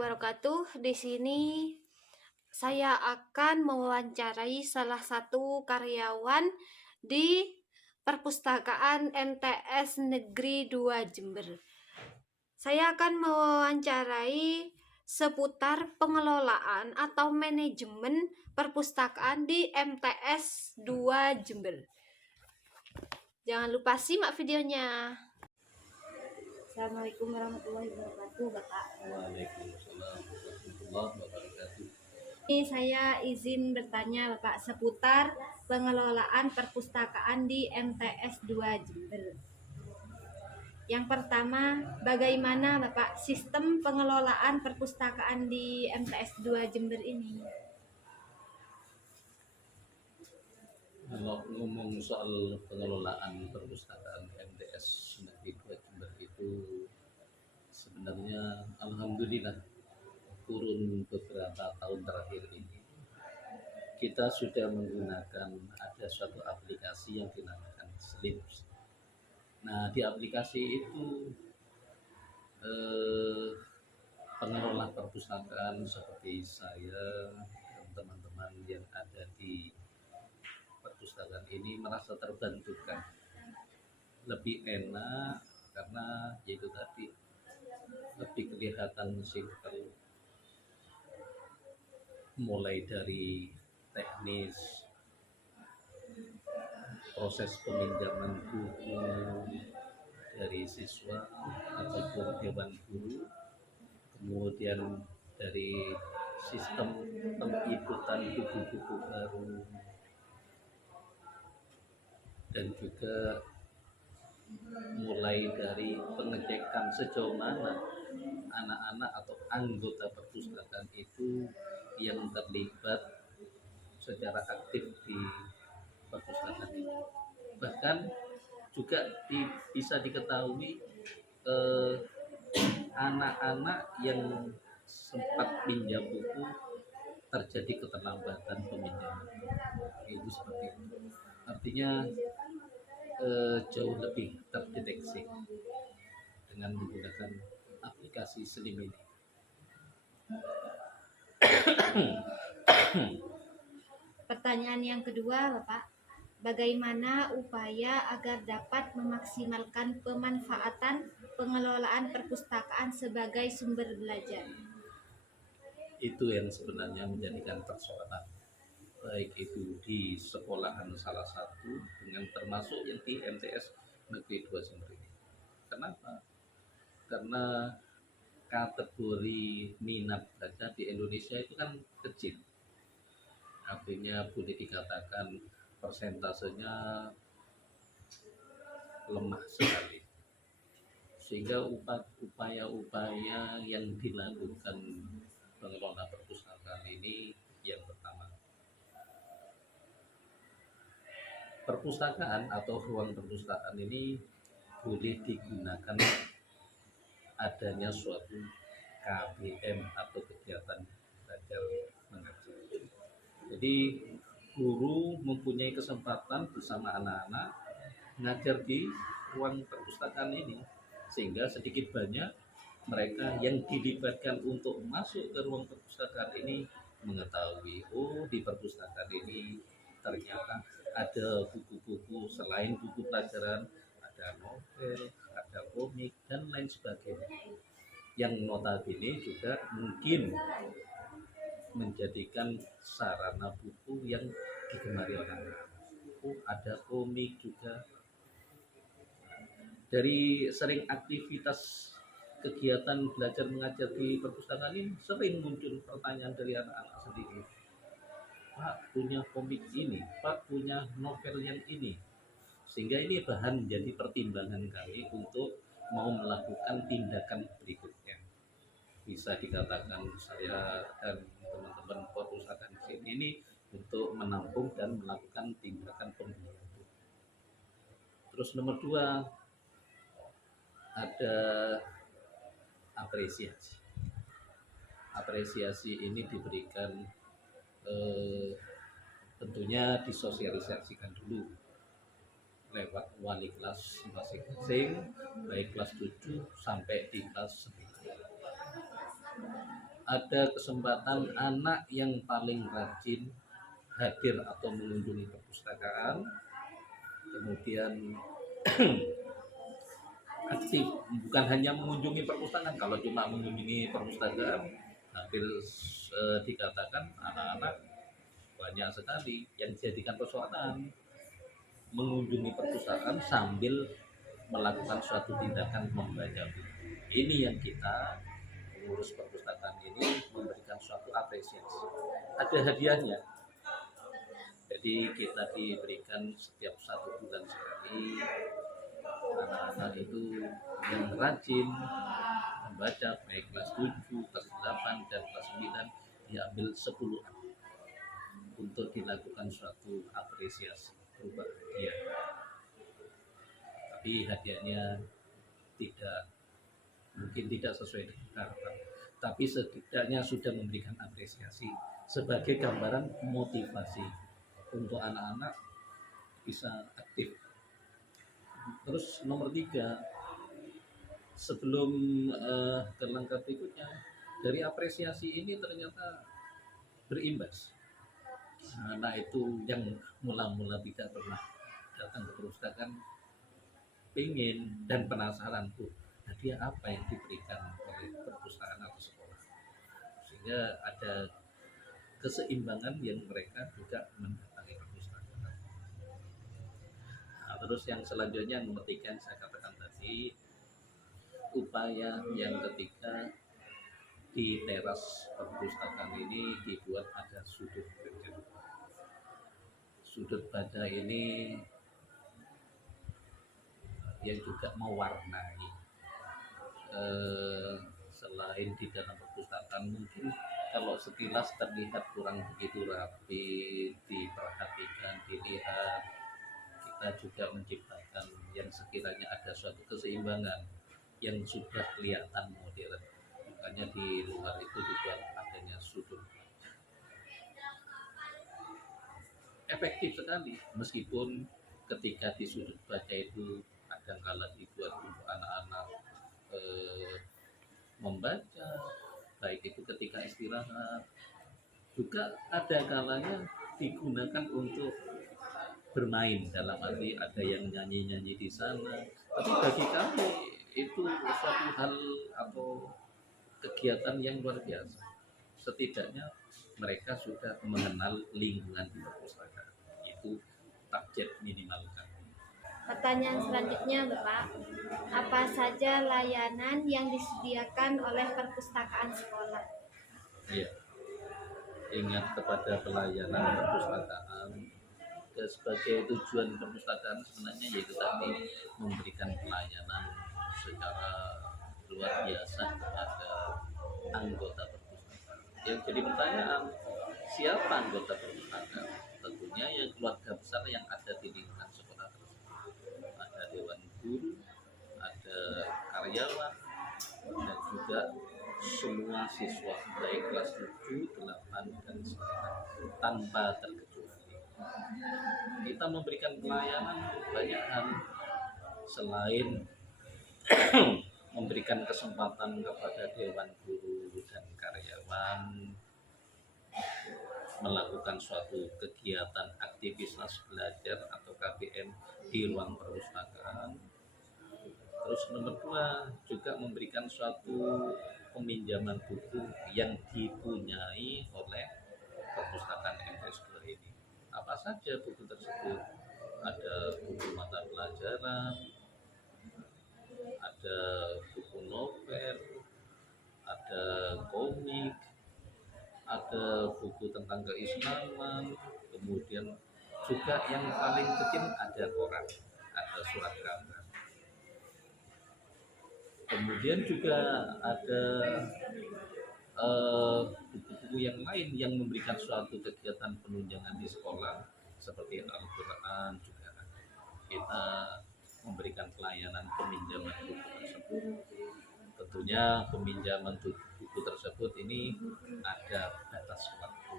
wabarakatuh. Di sini saya akan mewawancarai salah satu karyawan di Perpustakaan MTS Negeri 2 Jember. Saya akan mewawancarai seputar pengelolaan atau manajemen perpustakaan di MTS 2 Jember. Jangan lupa simak videonya. Assalamualaikum warahmatullahi wabarakatuh, Bapak. Waalaikumsalam warahmatullahi wabarakatuh. Ini saya izin bertanya Bapak seputar pengelolaan perpustakaan di MTS 2 Jember. Yang pertama, bagaimana Bapak sistem pengelolaan perpustakaan di MTS 2 Jember ini? Kalau ngomong soal pengelolaan perpustakaan MTS Negeri 2 Jember itu sebenarnya alhamdulillah turun beberapa tahun terakhir ini kita sudah menggunakan ada suatu aplikasi yang dinamakan Slips. Nah, di aplikasi itu pengelola perpustakaan seperti saya dan teman-teman yang ada di perpustakaan ini merasa terbantukan, lebih enak karena yaitu tadi lebih kelihatan simpel, mulai dari teknis, proses peminjaman buku dari siswa ataupun dewan guru, kemudian dari sistem penginputan buku-buku baru, dan juga mulai dari pengecekan sejauh mana anak-anak atau anggota perpustakaan itu yang terlibat secara aktif di perpustakaan itu. Bahkan juga bisa diketahui anak-anak yang sempat pinjam buku terjadi keterlambatan peminjaman. Itu seperti itu. Artinya jauh lebih terdeteksi dengan menggunakan aplikasi Slim ini. Pertanyaan yang kedua, Bapak, bagaimana upaya agar dapat memaksimalkan pemanfaatan pengelolaan perpustakaan sebagai sumber belajar? Itu yang sebenarnya menjadikan persoalan, baik itu di sekolahan salah satu dengan termasuk yang di MTS Negeri 2 Jember ini. Kenapa? Karena kategori minat baca di Indonesia itu kan kecil. Artinya boleh dikatakan persentasenya lemah sekali. Sehingga upaya-upaya yang dilakukan pengelola perpustakaan ini, yang pertama, perpustakaan atau ruang perpustakaan ini boleh digunakan adanya suatu KBM atau kegiatan belajar mengajar. Jadi guru mempunyai kesempatan bersama anak-anak mengajar di ruang perpustakaan ini, sehingga sedikit banyak mereka yang dilibatkan untuk masuk ke ruang perpustakaan ini mengetahui, oh di perpustakaan ini ternyata ada buku-buku selain buku pelajaran, ada novel, ada komik, dan lain sebagainya, yang notabene juga mungkin menjadikan sarana buku yang digemari orang-orang. Oh, ada komik juga. Dari sering aktivitas kegiatan belajar mengajar di perpustakaan ini, sering muncul pertanyaan dari anak-anak sendiri. Pak punya komik ini, Pak punya novel yang ini. Sehingga ini bahan menjadi pertimbangan kami untuk mau melakukan tindakan berikutnya. Bisa dikatakan saya dan teman-teman perpustakaan di sini ini untuk menampung dan melakukan tindakan pembelian. Terus nomor 2, ada apresiasi. Apresiasi ini diberikan tentunya disosialisasikan dulu lewat wali kelas masing-masing, baik kelas 7 sampai di kelas 9. ada kesempatan anak yang paling rajin hadir atau mengunjungi perpustakaan, kemudian aktif, bukan hanya mengunjungi perpustakaan. Kalau cuma mengunjungi perpustakaan, hampir dikatakan anak-anak banyak sekali yang dijadikan persoalan mengunjungi perpustakaan sambil melakukan suatu tindakan membaca buku. Ini yang kita pengurus perpustakaan ini memberikan suatu apresiasi. Ada hadiahnya. Jadi kita diberikan setiap 1 bulan sekali anak-anak itu yang rajin membaca baik kelas 7, kelas 8, dan kelas 9 diambil 10 untuk dilakukan suatu apresiasi berupa hadiah. Tapi hadiahnya mungkin tidak sesuai dengan harapan, tapi setidaknya sudah memberikan apresiasi sebagai gambaran motivasi untuk anak-anak bisa aktif. Terus nomor 3, sebelum ke langkah berikutnya, dari apresiasi ini ternyata berimbas. Anak itu yang mula-mula tidak pernah datang ke perpustakaan pengen dan penasaran tuh hadiah apa yang diberikan oleh perpustakaan atau sekolah, sehingga ada keseimbangan yang mereka juga mendatangi perpustakaan. Nah, terus yang selanjutnya nomor 3 saya katakan tadi, upaya yang ketiga, di teras perpustakaan ini dibuat ada sudut baca. Sudut baca ini yang juga mewarnai, selain di dalam perpustakaan mungkin kalau sekilas terlihat kurang begitu rapi, diperhatikan, dilihat, kita juga menciptakan yang sekiranya ada suatu keseimbangan yang sudah kelihatan modern. Makanya di luar itu juga adanya sudut. Efektif sekali, meskipun ketika di sudut baca itu kadang-kala dibuat untuk anak-anak membaca, baik itu ketika istirahat, juga ada kalanya digunakan untuk bermain, dalam arti ada yang nyanyi-nyanyi di sana. Tapi bagi kami itu suatu hal atau kegiatan yang luar biasa. Setidaknya mereka sudah mengenal lingkungan di perpustakaan. Itu target minimal kami. Pertanyaan selanjutnya, Bapak, apa saja layanan yang disediakan oleh perpustakaan sekolah? Ya, ingat kepada pelayanan perpustakaan. Sebagai tujuan perpustakaan sebenarnya yaitu tadi memberikan pelayanan secara luar biasa kepada anggota perpustakaan. Yang jadi pertanyaan, siapa anggota perpustakaan? Tentunya yang keluarga besar yang ada di lingkungan sekolah tersebut. Ada dewan guru, ada karyawan, dan juga semua siswa baik kelas 7, 8, dan 9 tanpa terkecuali. Kita memberikan pelayanan banyak hal, selain memberikan kesempatan kepada dewan guru dan karyawan melakukan suatu kegiatan aktivitas belajar atau KBM di ruang perpustakaan. Terus nomor 2, juga memberikan suatu peminjaman buku yang dipunyai oleh perpustakaan MTS 2 ini. Apa saja buku tersebut? Ada buku mata pelajaran, ada buku novel, ada komik, ada buku tentang keislaman, kemudian juga yang paling kecil ada koran, ada surat kabar. Kemudian juga ada buku-buku yang lain yang memberikan suatu kegiatan penunjangan di sekolah seperti Al-Quran juga. Kita memberikan pelayanan peminjaman buku tersebut. Tentunya peminjaman buku tersebut ini ada batas waktu.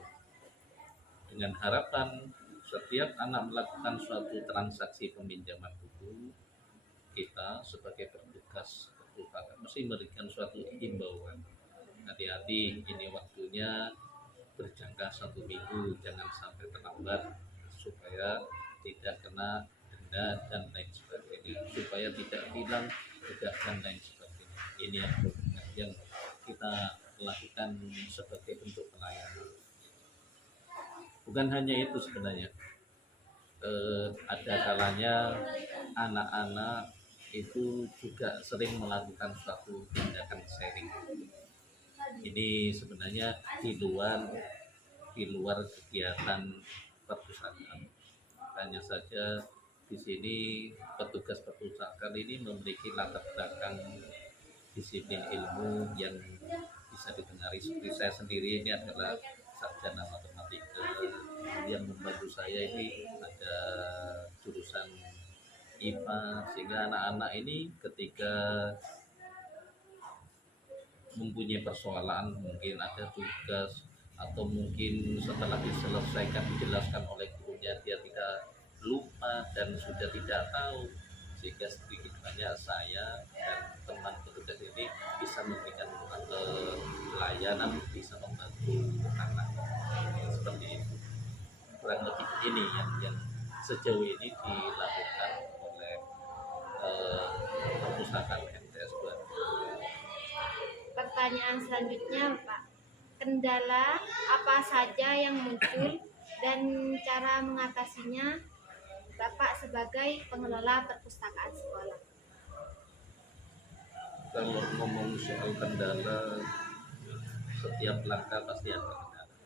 Dengan harapan setiap anak melakukan suatu transaksi peminjaman buku, kita sebagai petugas perpustakaan mesti memberikan suatu himbauan hati-hati, ini waktunya berjangka 1 minggu, jangan sampai terlambat supaya tidak kena denda dan lain sebagainya, supaya tidak hilang tidak dan lain sebagainya. Ini yang kita lakukan sebagai bentuk pelayanan. Bukan hanya itu sebenarnya, ada kalanya anak-anak itu juga sering melakukan suatu tindakan sharing. Ini sebenarnya di luar kegiatan perpustakaan. Hanya saja di sini petugas perpustakaan ini memiliki latar belakang disiplin ilmu yang bisa didengar. Seperti saya sendiri ini adalah sarjana matematika, yang membantu saya ini ada jurusan IPA, sehingga anak-anak ini ketika mempunyai persoalan, mungkin ada tugas atau mungkin setelah diselesaikan dijelaskan oleh gurunya dia tidak lupa dan sudah tidak tahu, sehingga sedikit banyak saya dan teman petugas ini bisa memberikan pelayanan, bisa membantu anak seperti itu. Kurang lebih ini yang sejauh ini dilakukan oleh perpustakaan MTS 2. Pertanyaan selanjutnya, Pak. Kendala apa saja yang muncul dan cara mengatasinya Bapak sebagai pengelola perpustakaan sekolah? Kalau ngomong soal kendala, setiap langkah pasti ada kendala.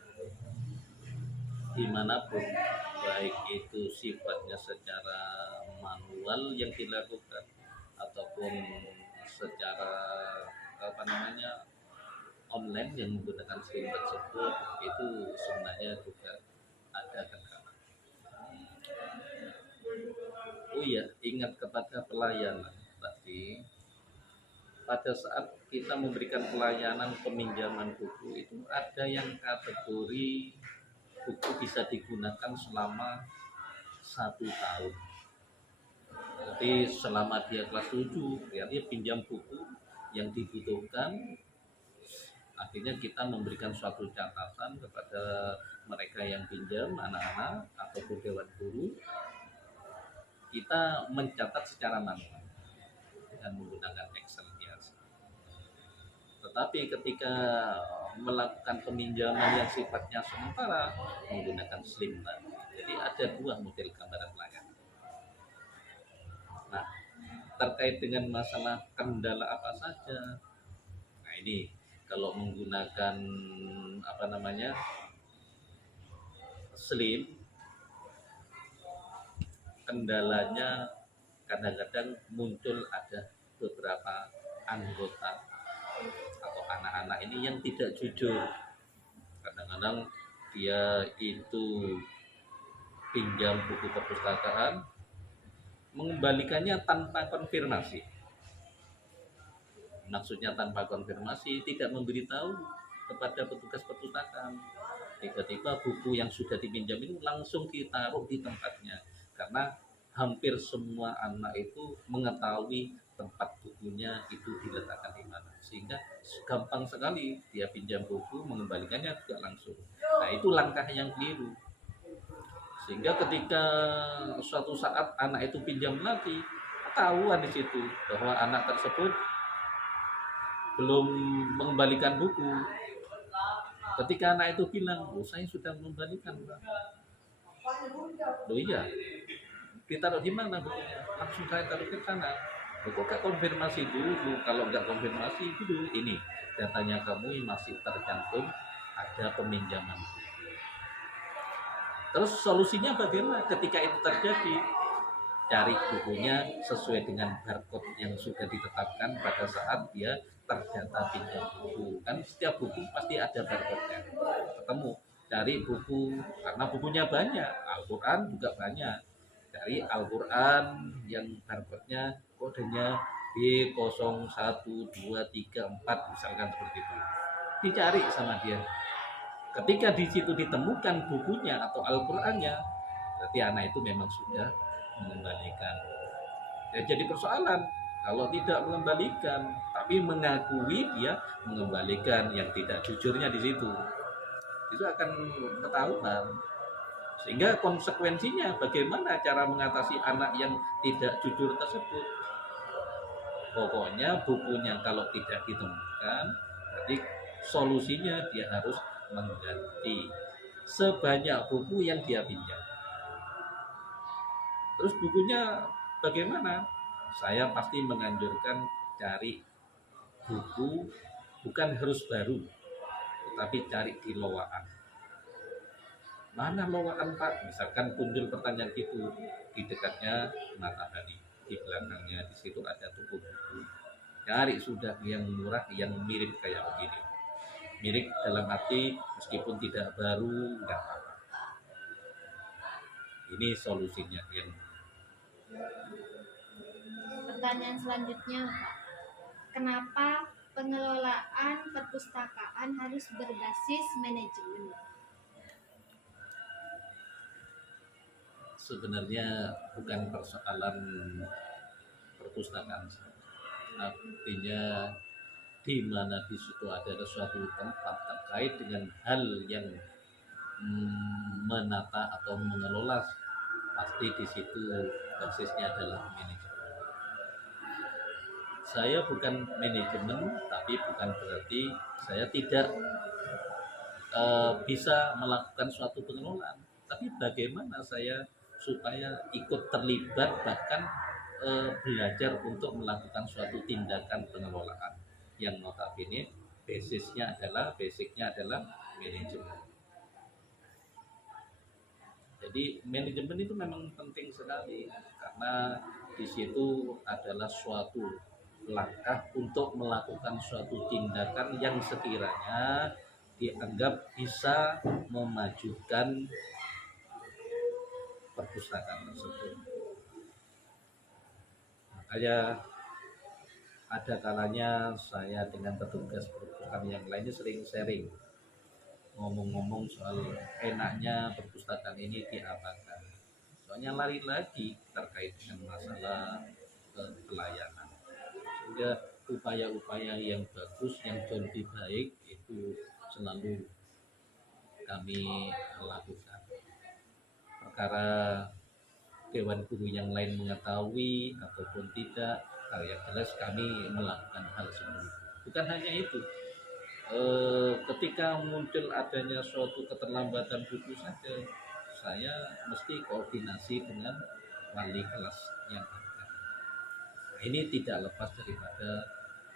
Dimanapun, baik itu sifatnya secara manual yang dilakukan ataupun secara online yang menggunakan screen tersebut, itu sebenarnya juga ada kendala. Oh iya, ingat kepada pelayanan tadi, pada saat kita memberikan pelayanan peminjaman buku itu ada yang kategori buku bisa digunakan selama 1 tahun. Jadi selama dia kelas 7, dia pinjam buku yang dibutuhkan. Artinya kita memberikan suatu catatan kepada mereka yang pinjam, anak-anak ataupun dewan guru. Kita mencatat secara manual dengan menggunakan Excel biasa. Tetapi ketika melakukan peminjaman yang sifatnya sementara menggunakan Slimline, jadi ada 2 model gambaran pelayanan. Nah, terkait dengan masalah kendala apa saja, nah ini kalau menggunakan Slim, kendalanya kadang-kadang muncul ada beberapa anggota atau anak-anak ini yang tidak jujur. Kadang-kadang dia itu pinjam buku perpustakaan, mengembalikannya tanpa konfirmasi. Maksudnya tanpa konfirmasi, tidak memberitahu kepada petugas perpustakaan. Tiba-tiba buku yang sudah dipinjam itu langsung ditaruh di tempatnya, karena hampir semua anak itu mengetahui tempat bukunya itu diletakkan di mana, sehingga gampang sekali dia pinjam buku, mengembalikannya juga langsung. Nah, itu langkah yang keliru, sehingga ketika suatu saat anak itu pinjam lagi, ketahuan di situ bahwa anak tersebut belum mengembalikan buku. Ketika anak itu bilang, "Oh, saya sudah mengembalikan, Pak." "Loh iya, ditaruh di mana bukunya?" "Langsung saya taruh ke sana." "Loh, kok gak konfirmasi dulu?" "Kalau nggak konfirmasi dulu, ini datanya kamu masih tercantum ada peminjaman buku." Terus solusinya bagaimana ketika itu terjadi? Cari bukunya sesuai dengan barcode yang sudah ditetapkan pada saat dia terdata pinjam buku. Kan setiap buku pasti ada barcode-nya. Ketemu, cari buku, karena bukunya banyak, Al-Quran juga banyak. Cari Al-Quran yang barcode-nya, kodenya B011234 misalkan seperti itu. Dicari sama dia. Ketika di situ ditemukan bukunya atau Al-Qurannya, berarti anak itu memang sudah mengembalikan. Ya, jadi persoalan kalau tidak mengembalikan, tak tapi mengakui dia mengembalikan yang tidak jujurnya di situ, itu akan ketahuan. Sehingga konsekuensinya bagaimana cara mengatasi anak yang tidak jujur tersebut. Pokoknya bukunya kalau tidak ditemukan, berarti solusinya dia harus mengganti sebanyak buku yang dia pinjam. Terus bukunya bagaimana? Saya pasti menganjurkan cari buku bukan harus baru, tetapi cari di lowaan. Mana lowaan Pak? Misalkan muncul pertanyaan itu, di dekatnya matahari, di belakangnya di situ ada toko buku. Cari sudah yang murah, yang mirip kayak begini. Mirip dalam arti meskipun tidak baru, nggak apa-apa. Ini solusinya yang Pertanyaan selanjutnya, Pak. Kenapa pengelolaan perpustakaan harus berbasis manajemen? sebenarnya bukan persoalan perpustakaan, artinya di mana di situ ada suatu tempat terkait dengan hal yang menata atau mengelola, pasti di situ basisnya adalah manajemen. Saya bukan manajemen, tapi bukan berarti saya tidak bisa melakukan suatu pengelolaan. Tapi bagaimana saya supaya ikut terlibat, bahkan belajar untuk melakukan suatu tindakan pengelolaan yang notabene basicnya adalah manajemen. Jadi manajemen itu memang penting sekali karena di situ adalah suatu langkah untuk melakukan suatu tindakan yang sekiranya dianggap bisa memajukan perpustakaan tersebut. Makanya ada kalanya saya dengan petugas perpustakaan yang lainnya sering sharing, ngomong-ngomong soal enaknya perpustakaan ini diapakan. Soalnya lari lagi terkait dengan masalah pelayanan. Sehingga upaya-upaya yang bagus, yang jauh lebih baik itu selalu kami lakukan. Perkara Dewan Guru yang lain mengetahui ataupun tidak, yang jelas kami melakukan hal seperti itu. Bukan hanya itu, ketika muncul adanya suatu keterlambatan buku saja, saya mesti koordinasi dengan wali kelas yang ada. Ini tidak lepas daripada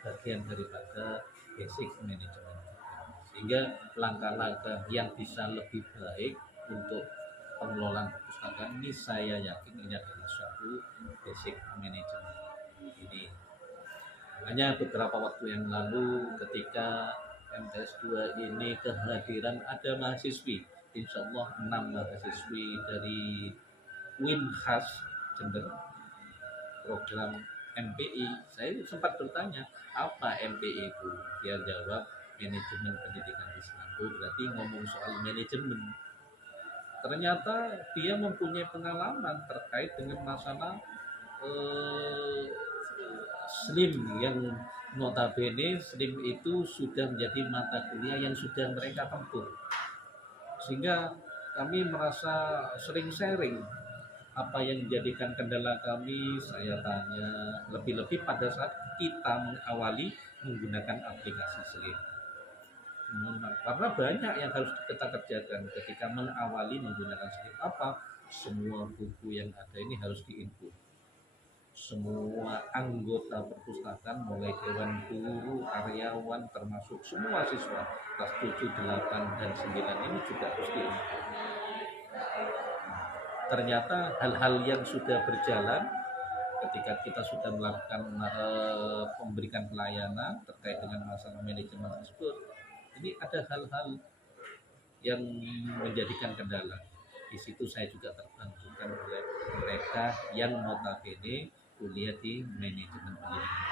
bagian daripada basic manajemen, sehingga langkah-langkah yang bisa lebih baik untuk pengelolaan perpustakaan ini saya yakin ini adalah suatu basic manajemen ini. Hanya beberapa waktu yang lalu ketika MTS 2 ini kehadiran ada mahasiswi, insya Allah 6 mahasiswi dari Winhas Jember, program MPI. Saya sempat bertanya apa MPI itu, dia jawab manajemen pendidikan Islam. Berarti ngomong soal manajemen, ternyata dia mempunyai pengalaman terkait dengan masalah SLIM, yang notabene SLIM itu sudah menjadi mata kuliah yang sudah mereka tempuh. Sehingga kami merasa sering sharing apa yang menjadikan kendala kami. Saya tanya lebih-lebih pada saat kita mengawali menggunakan aplikasi SLIM, karena banyak yang harus kita kerjakan ketika mengawali menggunakan SLIM. Apa? Semua buku yang ada ini harus diinput. Semua anggota perpustakaan mulai dewan guru, karyawan, termasuk semua siswa kelas 7, 8, dan 9 ini juga harus diinput. Ternyata hal-hal yang sudah berjalan ketika kita sudah melakukan memberikan pelayanan terkait dengan masalah manajemen tersebut, ini ada hal-hal yang menjadikan kendala. Di situ saya juga terbantukan oleh mereka yang notabene kuliah di manajemen pendidikan.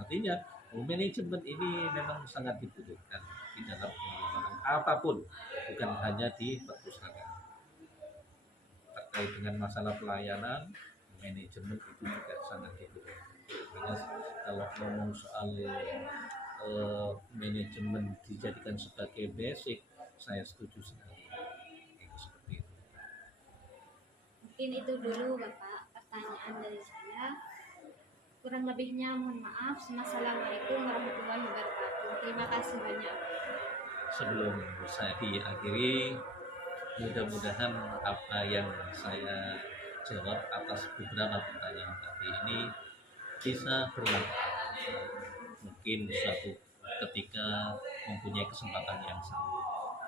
Artinya manajemen ini memang sangat dibutuhkan di dalam pengelolaan apapun, bukan hanya di perpustakaan. Terkait dengan masalah pelayanan, manajemen itu juga sangat dibutuhkan. Makanya kalau ngomong soal manajemen dijadikan sebagai basic, saya setuju sekali. Seperti itu. Mungkin itu dulu Bapak pertanyaan dari saya. Kurang lebihnya mohon maaf. Wassalamualaikum warahmatullahi wabarakatuh. Terima kasih banyak. Sebelum saya diakhiri, mudah-mudahan apa yang saya jawab atas beberapa pertanyaan tadi ini bisa bermanfaat. Mungkin suatu ketika mempunyai kesempatan yang sama.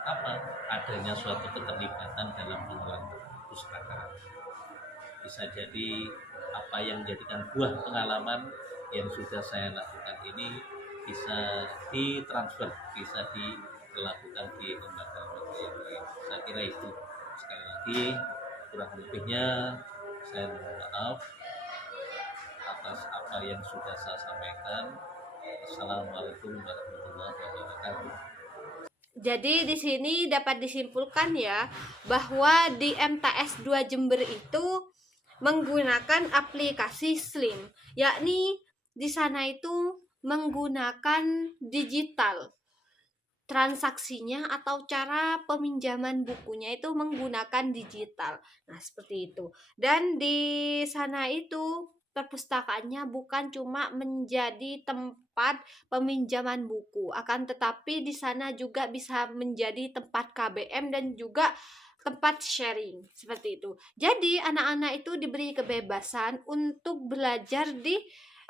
Apa? Adanya suatu keterlibatan dalam pengelolaan perpustakaan. Bisa jadi apa yang menjadikan buah pengalaman yang sudah saya lakukan ini bisa ditransfer, bisa dilakukan di lembaga-lembaga yang lain. Saya kira itu. Sekali lagi, kurang lebihnya saya mohon maaf atas apa yang sudah saya sampaikan. Assalamualaikum warahmatullahi wabarakatuh. Jadi di sini dapat disimpulkan ya bahwa di MTS 2 Jember itu menggunakan aplikasi Slim, yakni di sana itu menggunakan digital. Transaksinya atau cara peminjaman bukunya itu menggunakan digital. Nah, seperti itu. Dan di sana itu perpustakaannya bukan cuma menjadi tempat peminjaman buku, akan tetapi di sana juga bisa menjadi tempat KBM dan juga tempat sharing seperti itu. Jadi anak-anak itu diberi kebebasan untuk belajar di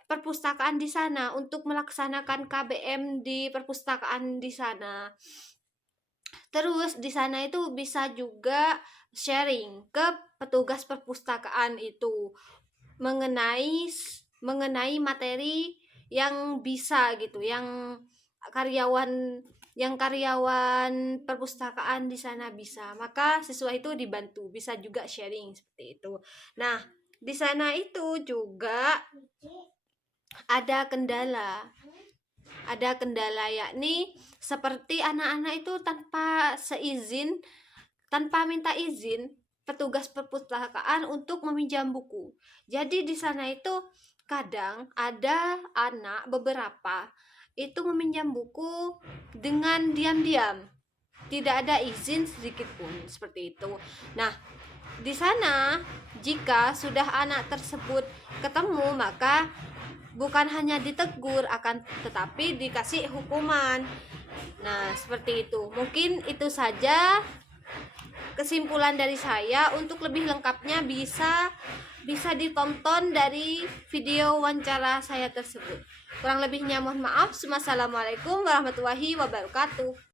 perpustakaan di sana, untuk melaksanakan KBM di perpustakaan di sana. Terus di sana itu bisa juga sharing ke petugas perpustakaan itu mengenai materi yang bisa gitu, yang karyawan perpustakaan di sana bisa. Maka siswa itu dibantu, bisa juga sharing seperti itu. Nah, di sana itu juga ada kendala yakni seperti anak-anak itu tanpa minta izin petugas perpustakaan untuk meminjam buku. Jadi di sana itu kadang ada anak beberapa itu meminjam buku dengan diam-diam, tidak ada izin sedikit pun seperti itu. Nah, di sana jika sudah anak tersebut ketemu, maka bukan hanya ditegur, akan tetapi dikasih hukuman. Nah, seperti itu. Mungkin itu saja kesimpulan dari saya. Untuk lebih lengkapnya bisa ditonton dari video wawancara saya tersebut. Kurang lebihnya mohon maaf. Wassalamualaikum warahmatullahi wabarakatuh.